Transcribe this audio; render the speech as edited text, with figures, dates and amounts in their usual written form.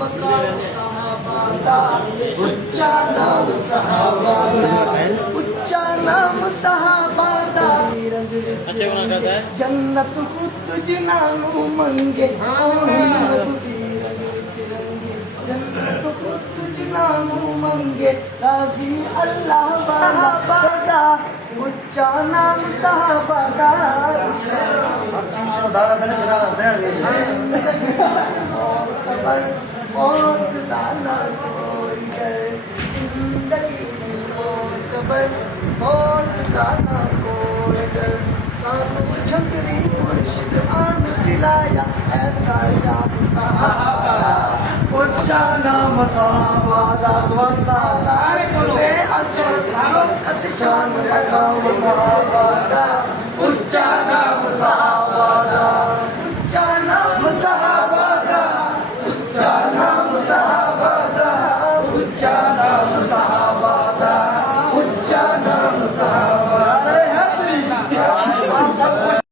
मकाम सहाबादा उच्चा नाम सहाबादा उच्चा नाम सहाबादा जन्नत खुद जिनानू मंगे जन्नत खुद जिनानू मंगे राजी अल्लाह बाबा उच्चा नाम सहाबादा मौत दाना कोई कर जिंदगी में मौत दाना कोई कर सानू छकरी मुर्शिद आन पिलाया ऐसा जाम सहाबादा उच्चा नाम सहाबादा सुभान खुले अजमत शौकत शान मकाम सहाबादा उच्चा नाम सहाबादा उच्चा नाम सहाबादा उच्चा